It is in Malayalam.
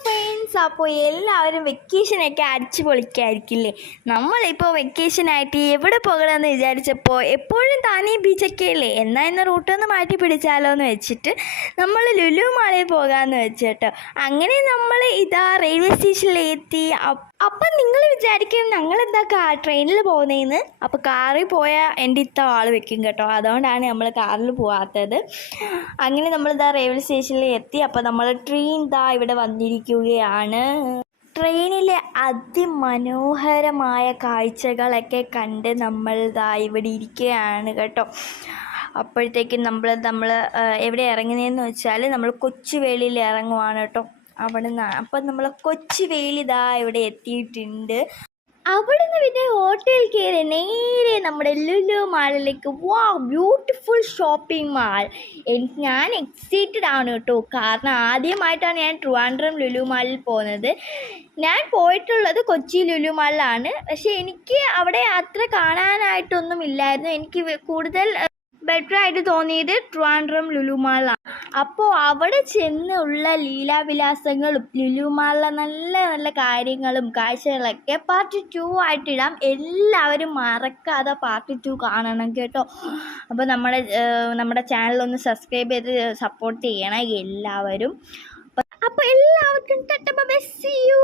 ഫ്രണ്ട്സ്, അപ്പോൾ എല്ലാവരും വെക്കേഷനൊക്കെ അടിച്ചു പൊളിക്കായിരിക്കില്ലേ. നമ്മളിപ്പോൾ വെക്കേഷനായിട്ട് എവിടെ പോകണമെന്ന് വിചാരിച്ചപ്പോൾ എപ്പോഴും താനേ ബീച്ചൊക്കെ അല്ലേ, എന്നാൽ ഇന്ന് റൂട്ടൊന്ന് മാറ്റി പിടിച്ചാലോ എന്ന് വെച്ചിട്ട് നമ്മൾ ലുലു മാളിൽ പോകാമെന്ന് വെച്ചിട്ടോ. അങ്ങനെ നമ്മൾ ഇതാ റെയിൽവേ സ്റ്റേഷനിലെത്തി. അപ്പം നിങ്ങൾ വിചാരിക്കും ഞങ്ങളെന്താ ട്രെയിനിൽ പോകുന്നതെന്ന്. അപ്പോൾ കാറിൽ പോയാൽ എൻ്റെ ആൾ വെക്കും കേട്ടോ, അതുകൊണ്ടാണ് നമ്മൾ കാറിൽ പോകാത്തത്. അങ്ങനെ നമ്മളിതാ റെയിൽവേ സ്റ്റേഷനിൽ എത്തി. അപ്പോൾ നമ്മൾ ട്രെയിൻ ഇവിടെ വന്നിരിക്കുകയാണ്. ട്രെയിനിലെ അതിമനോഹരമായ കാഴ്ചകളൊക്കെ കണ്ട് നമ്മൾ ഇവിടെ ഇരിക്കുകയാണ് കേട്ടോ. അപ്പോഴത്തേക്കും നമ്മൾ എവിടെ ഇറങ്ങുന്നതെന്ന് വെച്ചാൽ നമ്മൾ കൊച്ചുവേളിയിൽ ഇറങ്ങുവാണ് കേട്ടോ. അവിടെ നിന്ന് അപ്പം നമ്മൾ കൊച്ചുവേളി ഇവിടെ എത്തിയിട്ടുണ്ട്. അവിടെ നിന്ന് പിന്നെ ഹോട്ടൽ കയറി നേരെ നമ്മുടെ ലുലു മാളിലേക്ക്. വാ, ബ്യൂട്ടിഫുൾ ഷോപ്പിംഗ് മാൾ. ഞാൻ എക്സൈറ്റഡ് ആണ് കേട്ടോ, കാരണം ആദ്യമായിട്ടാണ് ഞാൻ ട്രിവാൻഡ്രം ലുലു മാളിൽ പോകുന്നത്. ഞാൻ പോയിട്ടുള്ളത് കൊച്ചി ലുലു മാളിലാണ്, പക്ഷേ എനിക്ക് അവിടെ അത്ര കാണാനായിട്ടൊന്നും ഇല്ലായിരുന്നു. എനിക്ക് കൂടുതൽ ബെറ്റർ ആയിട്ട് തോന്നിയത് ട്രിവാൻഡ്രം ലുലു മാളിലാണ്. അപ്പോൾ അവിടെ ചെന്നുള്ള ലീലാവിലാസങ്ങളും ലുലു മാളിലെ നല്ല നല്ല കാര്യങ്ങളും കാഴ്ചകളൊക്കെ പാർട്ട് 2 ആയിട്ടിടാം. എല്ലാവരും മറക്കാതെ പാർട്ട് 2 കാണണം കേട്ടോ. അപ്പോൾ നമ്മുടെ ചാനലൊന്ന് സബ്സ്ക്രൈബ് ചെയ്ത് സപ്പോർട്ട് ചെയ്യണം എല്ലാവരും. അപ്പോൾ എല്ലാവർക്കും ta-ta bye bye, see U.